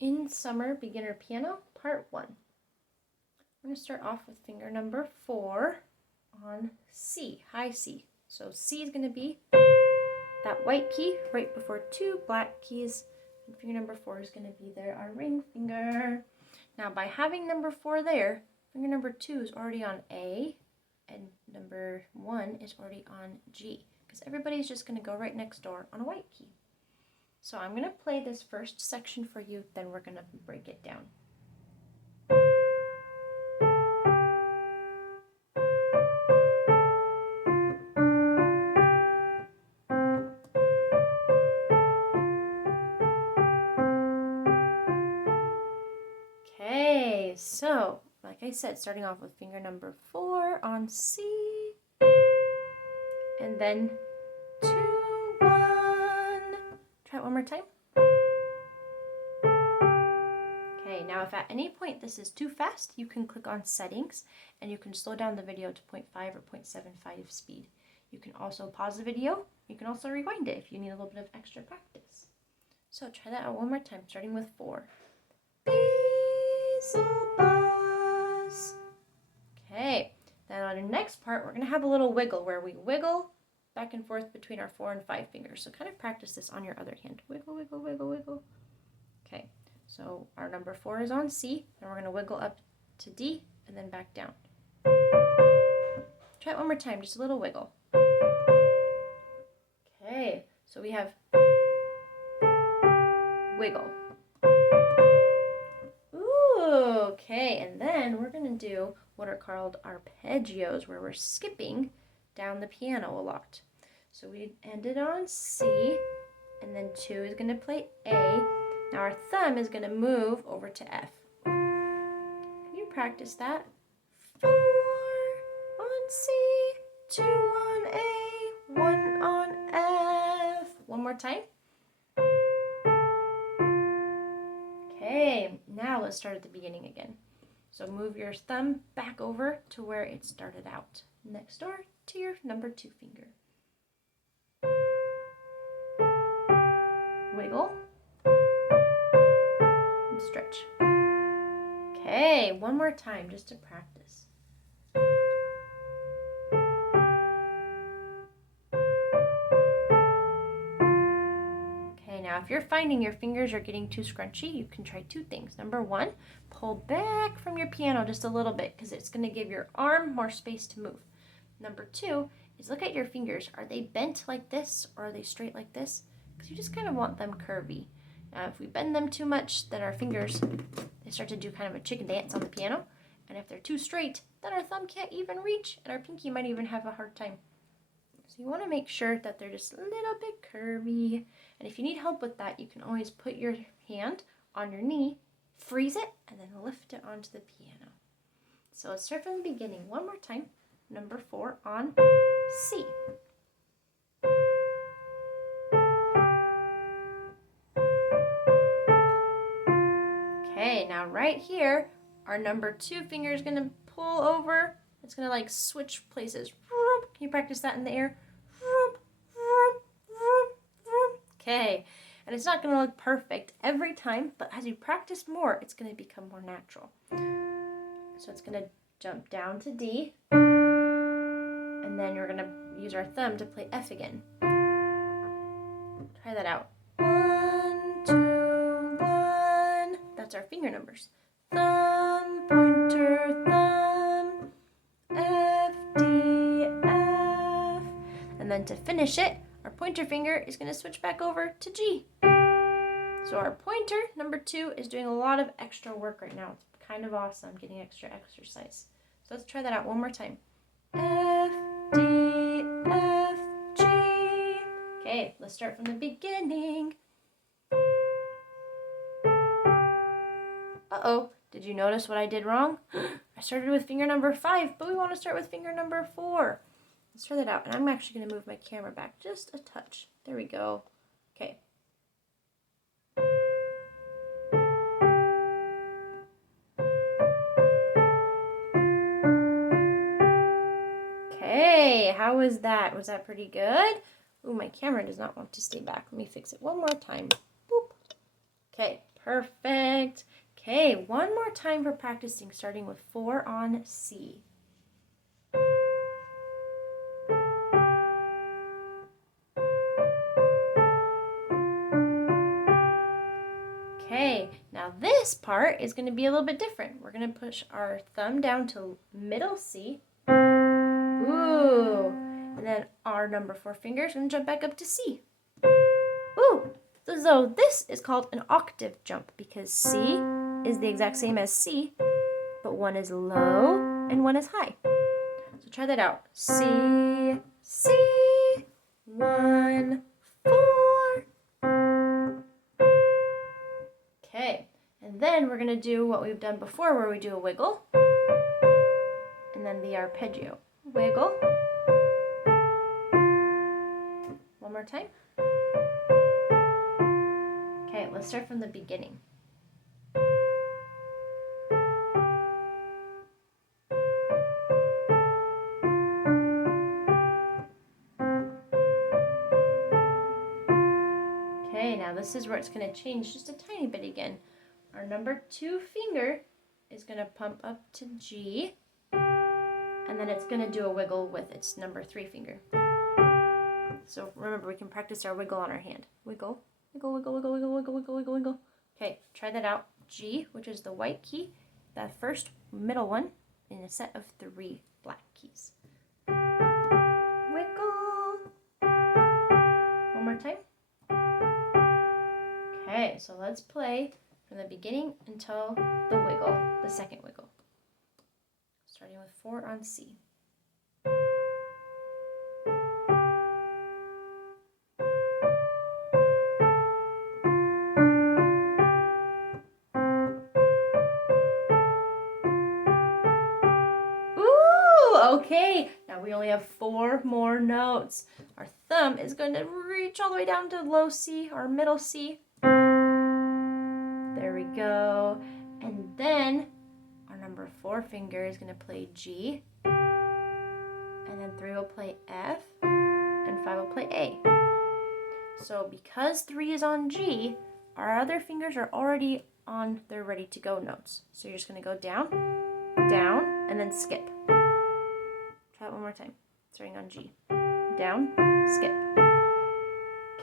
In Summer Beginner Piano, Part 1. I'm going to start off with finger number 4 on C, high C. So C is going to be that white key right before 2 black keys, and finger number 4 is going to be there, our ring finger. Now by having number 4 there, finger number 2 is already on A, and number 1 is already on G, because everybody's just going to go right next door on a white key. So I'm going to play this first section for you, then we're going to break it down. Okay, so like I said, starting off with finger number 4 on C, and then 2, 1. Try it one more time. Okay, now if at any point this is too fast, you can click on settings and you can slow down the video to 0.5 or 0.75 speed. You can also pause the video. You can also rewind it if you need a little bit of extra practice. So try that out one more time, starting with 4. Buzz. Okay, then on the next part, we're going to have a little wiggle where we wiggle back and forth between our 4 and 5 fingers. So kind of practice this on your other hand. Wiggle, wiggle, wiggle, wiggle. Okay, so our number 4 is on C, and we're going to wiggle up to D and then back down. Try it one more time, just a little wiggle. Okay, so we have wiggle. Okay, and then we're going to do what are called arpeggios, where we're skipping down the piano a lot. So we ended on C, and then 2 is going to play A. Now our thumb is going to move over to F. Can you practice that? 4 on C, 2 on A, 1 on F. One more time. Okay, now let's start at the beginning again. So move your thumb back over to where it started out, next door to your number 2 finger. Wiggle. And stretch. Okay, one more time just to practice. Now, if you're finding your fingers are getting too scrunchy, you can try 2 things. Number 1, pull back from your piano just a little bit because it's going to give your arm more space to move. Number 2 is look at your fingers. Are they bent like this or are they straight like this? Because you just kind of want them curvy. Now, if we bend them too much, then our fingers, they start to do kind of a chicken dance on the piano. And if they're too straight, then our thumb can't even reach and our pinky might even have a hard time. So you want to make sure that they're just a little bit curvy. And if you need help with that, you can always put your hand on your knee, freeze it, and then lift it onto the piano. So let's start from the beginning one more time. Number 4 on C. Okay, now right here, our number 2 finger is going to pull over. It's going to like switch places. Can you practice that in the air? Okay, and it's not going to look perfect every time, but as you practice more, it's going to become more natural. So it's going to jump down to D, and then you're going to use our thumb to play F again. Try that out. 1, 2, 1. That's our finger numbers. Thumb, pointer, thumb, F, D, F. And then to finish it, our pointer finger is going to switch back over to G. So our pointer, number 2, is doing a lot of extra work right now. It's kind of awesome, getting extra exercise. So let's try that out one more time. F, D, F, G. Okay, let's start from the beginning. Uh-oh, did you notice what I did wrong? I started with finger number 5, but we want to start with finger number 4. Let's try that out, and I'm actually going to move my camera back just a touch. There we go. Okay. Okay, how was that? Was that pretty good? Ooh, my camera does not want to stay back. Let me fix it one more time. Boop. Okay, perfect. time for practicing, starting with 4 on C. Okay, now this part is going to be a little bit different. We're going to push our thumb down to middle C. Ooh. And then our number 4 finger is going to jump back up to C. Ooh. So this is called an octave jump because C is the exact same as C, but one is low and one is high. So try that out. C, C, 1, 4. Okay, and then we're going to do what we've done before where we do a wiggle and then the arpeggio. Wiggle. One more time. Okay, let's start from the beginning. Okay, now this is where it's going to change just a tiny bit again. Our number 2 finger is going to pump up to G, and then it's going to do a wiggle with its number 3 finger. So remember, we can practice our wiggle on our hand. Wiggle, wiggle, wiggle, wiggle, wiggle, wiggle, wiggle, wiggle, wiggle. Okay, try that out. G, which is the white key, that first middle one in a set of 3 black keys. Wiggle. One more time. Okay, so let's play from the beginning until the wiggle, the second wiggle. Starting with 4 on C. Okay, now we only have 4 more notes. Our thumb is going to reach all the way down to low C, or middle C. There we go. And then our number 4 finger is going to play G. And then 3 will play F. And 5 will play A. So because 3 is on G, our other fingers are already on their ready to go notes. So you're just going to go down, down, and then skip. Try it one more time, starting on G. Down, skip.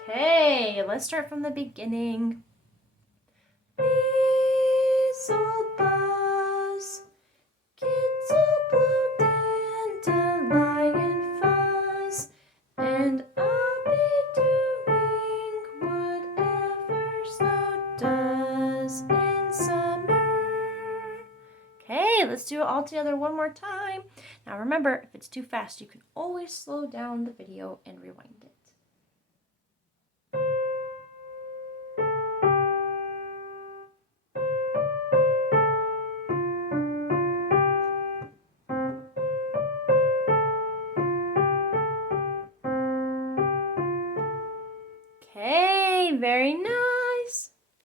Okay, let's start from the beginning. Bees all buzz, kids all blow, dandelion fuzz, and I'll be doing whatever snow does in summer. Okay, let's do it all together one more time. Now remember, if it's too fast, you can always slow down the video and rewind it. Okay, very nice.